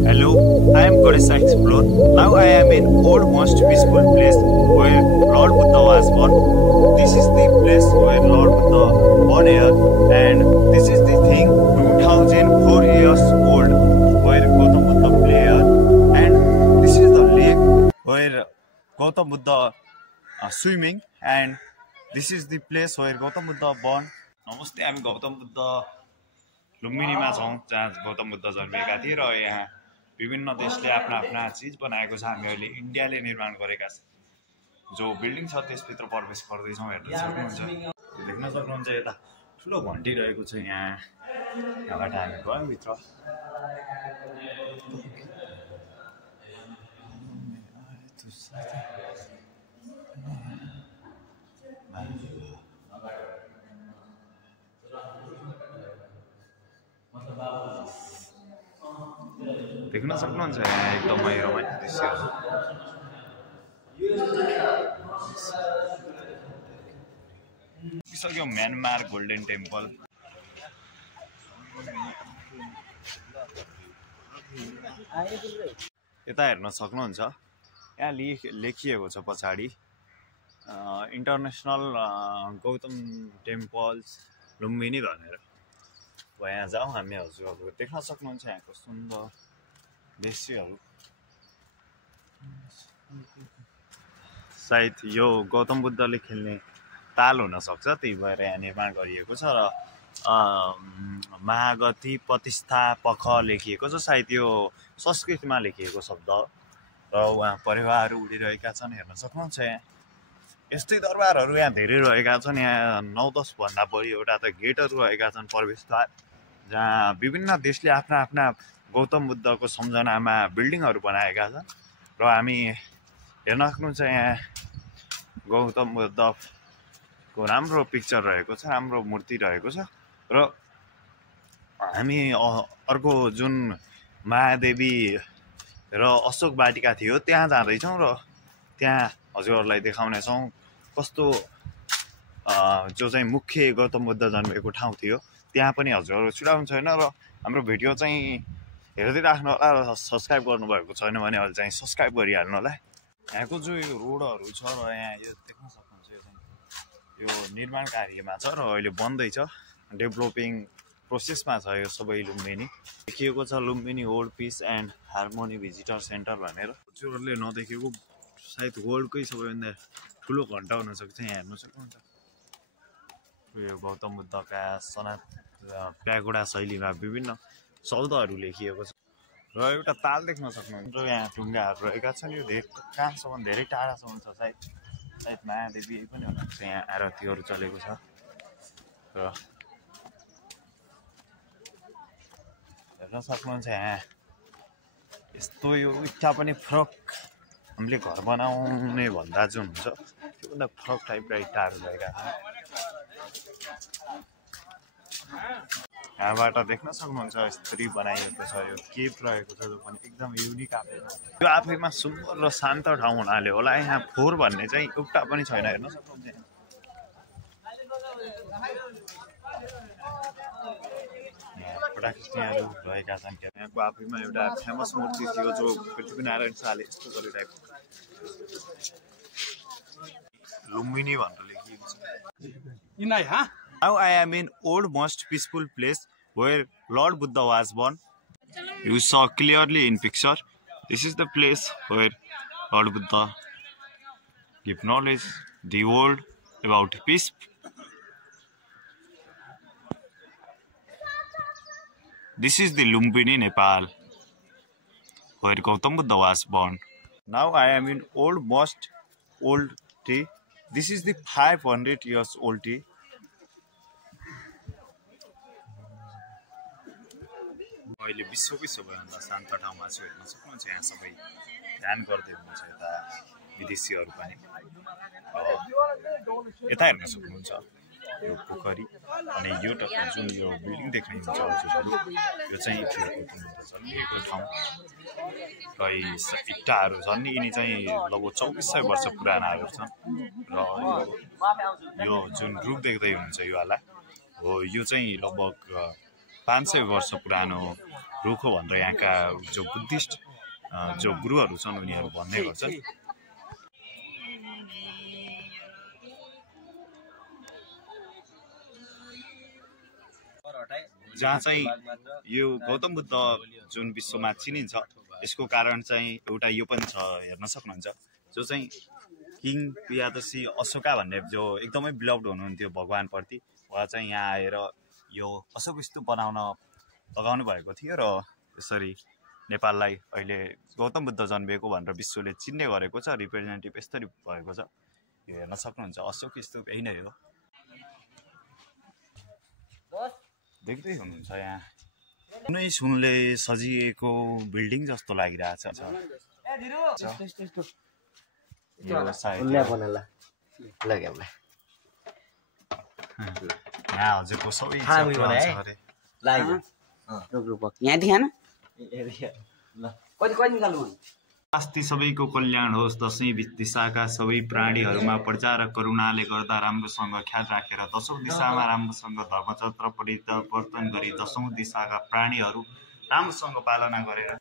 Hello, I am Ganesha Explore. Now I am in old most peaceful place where Lord Buddha was born. This is the place where Lord Buddha born here, and this is the thing 2004 years old where Gautam Buddha play here, and this is the lake where Gautam Buddha swimming, and this is the place where Gautam Buddha born. Namaste, I am Gautam Buddha लुम्बिनीमा छौं जहाँ गौतम बुद्ध जन्मेका थिए र यहाँ विभिन्न देशले आफ्ना आफ्ना चीज बनाएको छ। हामी अहिले इन्डियाले निर्माण गरेका जो बिल्डिङ छ त्यसभित्र प्रवेश गर्दै छौं। हेर्न सक्नुहुन्छ, देख्न सक्नुहुन्छ यता ठुलो घण्टी रहेको छ। यहाँबाट हामी गयौं भित्र। देख्न सक्नुहुन्छ यहाँ एकदमै रमाइलो दृश्य हो। सक्यो म्यानमार गोल्डन टेम्पल। यता हेर्न सक्नुहुन्छ यहाँ लेखिएको छ पछाडि इन्टरनेसनल गौतम टेम्पल्स लुम्बिनी भनेर। यहाँ जाउँ हामी हजुरहरू। देख्न सक्नुहुन्छ यहाँको सुन्दर दृश्यहरू। सायद यो गौतम बुद्धले खेल्ने ताल हुन सक्छ, त्यही भएर यहाँ निर्माण गरिएको छ। र महागति प्रतिष्ठा पख लेखिएको छ। सायद यो संस्कृतमा लेखिएको शब्द र उहाँ परिवारहरू उडिरहेका छन्। हेर्न सक्नुहुन्छ यहाँ यस्तै दरबारहरू यहाँ धेरै रहेका छन्। यहाँ 9-10 भन्दा बढी एउटा त गेटहरू रहेका छन्, प्रवेशद्वार, जहाँ विभिन्न देशले आफ्ना आफ्ना गौतम बुद्धको सम्झनामा बिल्डिङहरू बनाएका छन्। र हामी हेर्न सक्नुहुन्छ यहाँ गौतम बुद्धको राम्रो पिक्चर रहेको छ, राम्रो मूर्ति रहेको छ। र हामी अर्को जुन महादेवी र अशोक वाटिका थियो त्यहाँ जाँदैछौँ र त्यहाँ हजुरहरूलाई देखाउनेछौँ कस्तो जो चाहिँ मुख्य गौतम बुद्ध जन्मेको ठाउँ थियो त्यहाँ पनि हजुरहरू छुटाउनु छैन। र हाम्रो भिडियो चाहिँ हेर्दै राख्नु होला र सब्सक्राइब गर्नुभएको छैन भने अहिले चाहिँ सब्सक्राइब गरिहाल्नु होला। यहाँको जो यो रोडहरू छ र यहाँ यो देख्न सक्नुहुन्छ यो निर्माण कार्यमा छ र अहिले बन्दैछ, डेभलपिङ प्रोसेसमा छ यो सबै। लुम्बिनी देखिएको छ Lumbini old piece and harmony visitor centre भनेर। हजुरहरूले नदेखेको सायद वर्ल्डकै सबैभन्दा ठुलो घन्टा हुनसक्छ। यहाँ हेर्नु सक्नुहुन्छ यो गौतम बुद्धका प्यागोडा शैलीमा विभिन्न शब्दहरू लेखिएको छ। र एउटा ताल देख्न सक्नुहुन्छ। यहाँ ढुङ्गाहरू रहेका छन्। यो कहाँसम्म धेरै टाढासम्म छ। सायद महादेवी पनि हुनुहुन्छ। यहाँ आरतीहरू चलेको छ। र हेर्न सक्नुहुन्छ यहाँ यस्तो यो इट्टा पनि फरक हामीले घर बनाउने भन्दा जुन हुन्छ त्योभन्दा फरक टाइपका इट्टाहरू रहेका छन्। यहाँबाट देख्न सक्नुहुन्छ यसरी बनाइएको छ। यो केभ रहेको छ जो पनि एकदम युनिक आफैमा। यो आफैमा सुन्दर र शान्त ठाउँ हुनाले होला यहाँ फोहोर भन्ने चाहिँ एउटा पनि छैन। हेर्न सक्नुहुन्छ फटाखिस्टियाहरू रहेका छन्। यहाँको आफैमा एउटा फेमस मूर्ति थियो जो पृथ्वीनारायण शाहले यस्तो गरिरहेको लुम्बिनी भनेर लेखिएको छ। Now I am in old most peaceful place where Lord Buddha was born. You saw clearly in picture. This is the place where Lord Buddha give knowledge the world about peace. This is the Lumbini, Nepal, where Gautam Buddha was born. Now I am in most old tree. This is the 500 years old tree. अहिले विश्वकै सबैभन्दा शान्त ठाउँमा छु। हेर्न सक्नुहुन्छ यहाँ सबै ध्यान गर्दै हुनुहुन्छ यता विदेशीहरू पनि। यता हेर्न सक्नुहुन्छ यो पोखरी अनि यो जुन यो बिल्डिङ देख्नुहुन्छ हजुरहरू यो चाहिँ जन्मिएको ठाउँ। र इट्टाहरू छन् यिनी चाहिँ लगभग 2400 वर्ष पुरानाहरू छन्। र यो जुन रुख देख्दै हुनुहुन्छ योलाई हो यो चाहिँ लगभग 500 वर्ष पुरानो रुख हो भनेर यहाँका जो बुद्धिस्ट जो गुरुहरू छन् उनीहरू भन्ने गर्छन्। जहाँ चाहिँ यो गौतम बुद्ध जुन विश्वमा चिनिन्छ यसको कारण चाहिँ एउटा यो पनि छ, हेर्न सक्नुहुन्छ, जो चाहिँ किङ पियादशी अशोका भन्ने जो एकदमै बिलभ्ड हुनुहुन्थ्यो भगवानप्रति, उहाँ चाहिँ यहाँ आएर यो अशोक स्तूप बनाउन लगाउनु भएको थियो र यसरी नेपाललाई अहिले गौतम बुद्ध जन्मिएको भनेर विश्वले चिन्ने गरेको छ। रिप्रेजेन्टेटिभ यसरी भएको छ, यो हेर्न सक्नुहुन्छ। अशोक स्तूप यही नै हो, देख्दै हुनुहुन्छ। यहाँ कुनै सुनले सजिएको बिल्डिङ जस्तो लागिरहेछ। यहाँ हजुरको सबै शास्ति सबैको कल्याण होस्, दशैं दिशाका सबै प्राणीहरूमा प्रजा र करुणाले गर्दा राम्रोसँग ख्याल राखेर दशौं दिशामा राम्रोसँग धर्मचक्र परिवर्तन गरी दशौं दिशाका प्राणीहरू राम्रोसँग पालना गरेर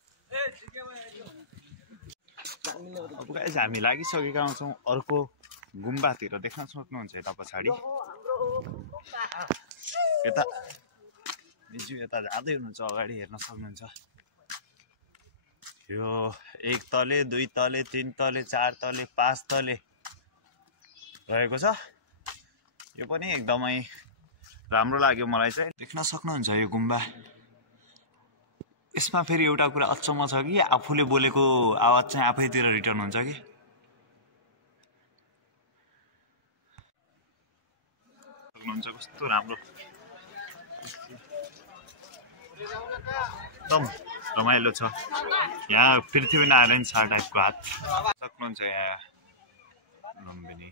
अब गाइस हामी लागिसकेका छौँ अर्को गुम्बातिर। देख्न सक्नुहुन्छ यता पछाडि, यता बिजु यता जाँदै हुनुहुन्छ, अगाडि हेर्न सक्नुहुन्छ। यो 1 तले 2 तले 3 तले 4 तले 5 तले रहेको छ। यो पनि एकदमै राम्रो लाग्यो मलाई चाहिँ। देख्न सक्नुहुन्छ यो गुम्बा। यसमा फेरि एउटा कुरा अचम्म छ कि आफूले बोलेको आवाज चाहिँ आफैतिर रिटर्न हुन्छ कि। सक्नुहुन्छ कस्तो राम्रो, एकदम रमाइलो छ। यहाँ पृथ्वीनारायण शाह टाइपको हात सक्नुहुन्छ यहाँ लुम्बिनी।